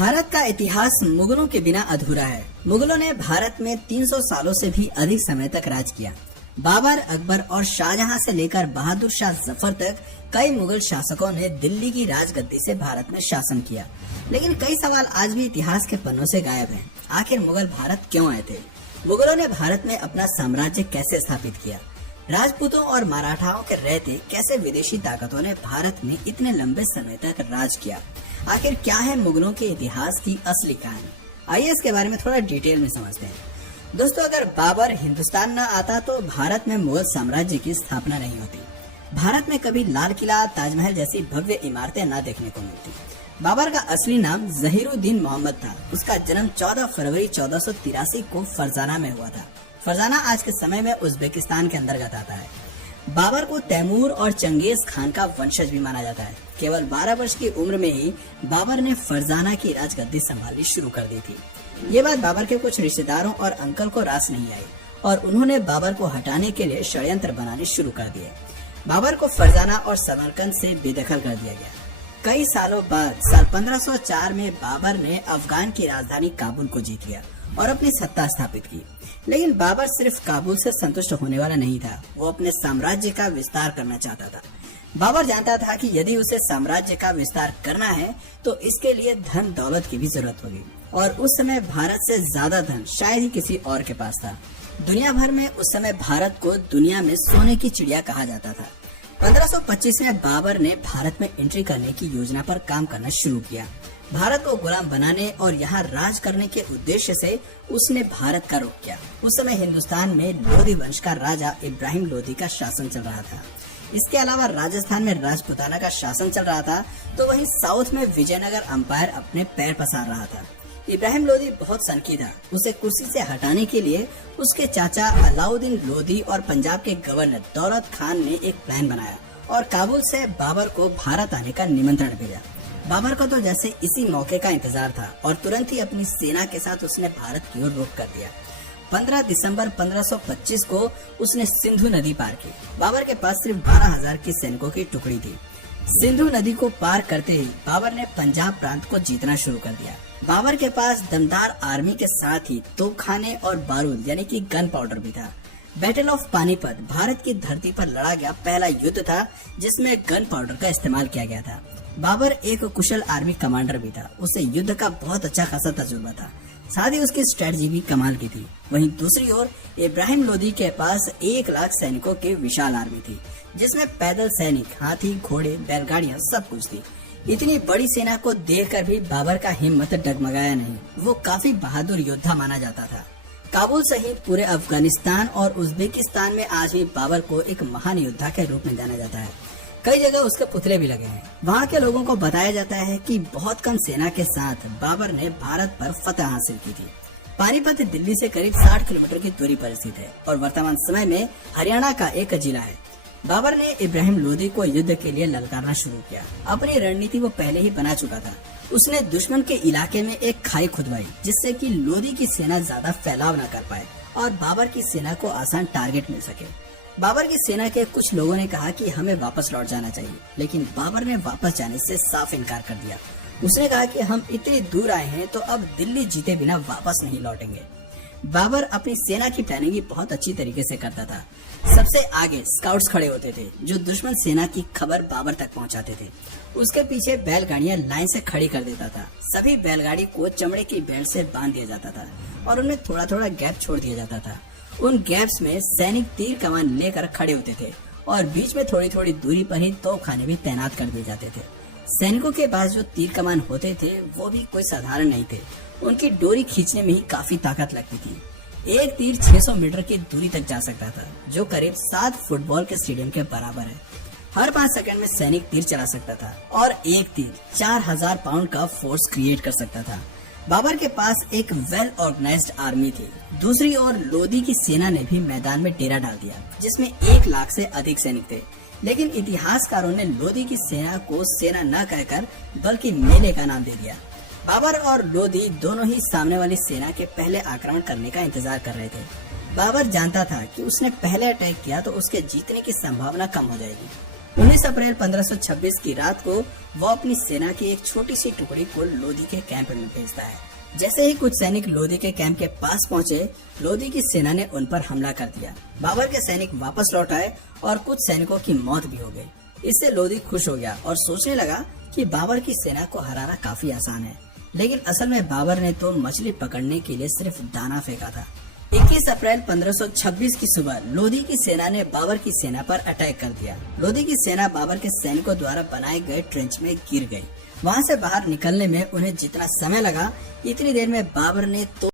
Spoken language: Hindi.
भारत का इतिहास मुगलों के बिना अधूरा है। मुगलों ने भारत में 300 सालों से भी अधिक समय तक राज किया। बाबर, अकबर और शाहजहां से लेकर बहादुर शाह जफर तक कई मुगल शासकों ने दिल्ली की राजगद्दी से भारत में शासन किया। लेकिन कई सवाल आज भी इतिहास के पन्नों से गायब हैं। आखिर मुगल भारत क्यों आए थे? मुगलों ने भारत में अपना साम्राज्य कैसे स्थापित किया? राजपूतों और मराठाओं के रहते कैसे विदेशी ताकतों ने भारत में इतने लंबे समय तक राज किया? आखिर क्या है मुगलों के इतिहास की असली कहानी? आइए इसके बारे में थोड़ा डिटेल में समझते हैं। दोस्तों, अगर बाबर हिंदुस्तान न आता तो भारत में मुगल साम्राज्य की स्थापना नहीं होती। भारत में कभी लाल किला, ताजमहल जैसी भव्य इमारतें न देखने को मिलती। बाबर का असली नाम जहीरुद्दीन मोहम्मद था। उसका जन्म 14 फरवरी 1483 को फरजाना में हुआ था। फरजाना आज के समय में उज्बेकिस्तान के अंतर्गत आता है। बाबर को तैमूर और चंगेज खान का वंशज भी माना जाता है। केवल 12 वर्ष की उम्र में ही बाबर ने फरजाना की राजगद्दी संभालनी शुरू कर दी थी। ये बात बाबर के कुछ रिश्तेदारों और अंकल को रास नहीं आई और उन्होंने बाबर को हटाने के लिए षड्यंत्र बनाने शुरू कर दिए। बाबर को फरजाना और समरकंद से बेदखल कर दिया गया। कई सालों बाद साल 1504 में बाबर ने अफगान की राजधानी काबुल को जीत लिया और अपनी सत्ता स्थापित की। लेकिन बाबर सिर्फ काबुल से संतुष्ट होने वाला नहीं था, वो अपने साम्राज्य का विस्तार करना चाहता था। बाबर जानता था कि यदि उसे साम्राज्य का विस्तार करना है तो इसके लिए धन दौलत की भी जरूरत होगी और उस समय भारत से ज्यादा धन शायद ही किसी और के पास था। दुनिया भर में उस समय भारत को दुनिया में सोने की चिड़िया कहा जाता था। 1525 में बाबर ने भारत में एंट्री करने की योजना पर काम करना शुरू किया। भारत को गुलाम बनाने और यहाँ राज करने के उद्देश्य से उसने भारत का रुख किया। उस समय हिंदुस्तान में लोधी वंश का राजा इब्राहिम लोधी का शासन चल रहा था। इसके अलावा राजस्थान में राजपुताना का शासन चल रहा था, तो वहीं साउथ में विजयनगर अंपायर अपने पैर पसार रहा था। इब्राहिम लोधी बहुत सनकी था। उसे कुर्सी से हटाने के लिए उसके चाचा अलाउद्दीन लोधी और पंजाब के गवर्नर दौलत खान ने एक प्लान बनाया और काबुल से बाबर को भारत आने का निमंत्रण भेजा। बाबर को तो जैसे इसी मौके का इंतजार था और तुरंत ही अपनी सेना के साथ उसने भारत की ओर रुख कर दिया। 15 दिसंबर 1525 को उसने सिंधु नदी पार की। बाबर के पास सिर्फ 12,000 की सैनिकों की टुकड़ी थी। सिंधु नदी को पार करते ही बाबर ने पंजाब प्रांत को जीतना शुरू कर दिया। बाबर के पास दमदार आर्मी के साथ ही तोपखाने और बारूद यानी कि गन पाउडर भी था। बैटल ऑफ पानीपत भारत की धरती पर लड़ा गया पहला युद्ध था जिसमें गन पाउडर का इस्तेमाल किया गया था। बाबर एक कुशल आर्मी कमांडर भी था। उसे युद्ध का बहुत अच्छा खासा तजुर्बा था, साथ ही उसकी स्ट्रेटजी भी कमाल की थी। वहीं दूसरी ओर इब्राहिम लोधी के पास 1 लाख सैनिकों की विशाल आर्मी थी, जिसमें पैदल सैनिक, हाथी, घोड़े, बैलगाड़ियां सब कुछ थी। इतनी बड़ी सेना को देखकर भी बाबर का हिम्मत डगमगाया नहीं। वो काफी बहादुर योद्धा माना जाता था। काबुल सहित पूरे अफगानिस्तान और उज्बेकिस्तान में आज भी बाबर को एक महान योद्धा के रूप में जाना जाता है। कई जगह उसके पुतले भी लगे हैं। वहाँ के लोगों को बताया जाता है कि बहुत कम सेना के साथ बाबर ने भारत पर फतह हासिल की थी। पानीपत दिल्ली से करीब 60 किलोमीटर की दूरी पर स्थित है और वर्तमान समय में हरियाणा का एक जिला है। बाबर ने इब्राहिम लोधी को युद्ध के लिए ललकारना शुरू किया। अपनी रणनीति वो पहले ही बना चुका था। उसने दुश्मन के इलाके में एक खाई खुदवाई जिससे कि लोधी की सेना ज्यादा फैलाव न कर पाए और बाबर की सेना को आसान टारगेट मिल सके। बाबर की सेना के कुछ लोगों ने कहा कि हमें वापस लौट जाना चाहिए, लेकिन बाबर ने वापस जाने से साफ इनकार कर दिया। उसने कहा कि हम इतनी दूर आए हैं तो अब दिल्ली जीते बिना वापस नहीं लौटेंगे। बाबर अपनी सेना की प्लानिंग बहुत अच्छी तरीके से करता था। सबसे आगे स्काउट्स खड़े होते थे जो दुश्मन सेना की खबर बाबर तक पहुंचाते थे। उसके पीछे बैलगाड़ियां लाइन से खड़ी कर देता था। सभी बैलगाड़ी को चमड़े की बेल्ट से बांध दिया जाता था और उनमें थोड़ा थोड़ा गैप छोड़ दिया जाता था। उन गैप्स में सैनिक तीर कमान लेकर खड़े होते थे और बीच में थोड़ी थोड़ी दूरी पर ही तोपखाने भी तैनात कर दिए जाते थे। सैनिकों के पास जो तीर कमान होते थे वो भी कोई साधारण नहीं थे। उनकी डोरी खींचने में ही काफी ताकत लगती थी। एक तीर 600 मीटर की दूरी तक जा सकता था, जो करीब 7 फुटबॉल के स्टेडियम के बराबर है। हर 5 सेकंड में सैनिक तीर चला सकता था और एक तीर 4000 पाउंड का फोर्स क्रिएट कर सकता था। बाबर के पास एक वेल ऑर्गेनाइज्ड आर्मी थी। दूसरी ओर लोधी की सेना ने भी मैदान में डेरा डाल दिया, जिसमें 1 लाख से अधिक सैनिक थे। लेकिन इतिहासकारों ने लोधी की सेना को सेना न कहकर बल्कि मेले का नाम दे दिया। बाबर और लोधी दोनों ही सामने वाली सेना के पहले आक्रमण करने का इंतजार कर रहे थे। बाबर जानता था कि उसने पहले अटैक किया तो उसके जीतने की संभावना कम हो जाएगी। 19 अप्रैल 1526 की रात को वो अपनी सेना की एक छोटी सी टुकड़ी को लोधी के कैंप में भेजता है। जैसे ही कुछ सैनिक लोधी के कैंप के पास पहुंचे, लोधी की सेना ने उन पर हमला कर दिया। बाबर के सैनिक वापस लौट आए और कुछ सैनिकों की मौत भी हो गई। इससे लोधी खुश हो गया और सोचने लगा कि बाबर की सेना को हराना काफी आसान है। लेकिन असल में बाबर ने तो मछली पकड़ने के लिए सिर्फ दाना फेंका था। 21 अप्रैल 1526 की सुबह लोधी की सेना ने बाबर की सेना पर अटैक कर दिया। लोधी की सेना बाबर के सैनिकों द्वारा बनाए गए ट्रेंच में गिर गई। वहां से बाहर निकलने में उन्हें जितना समय लगा, इतनी देर में बाबर ने तो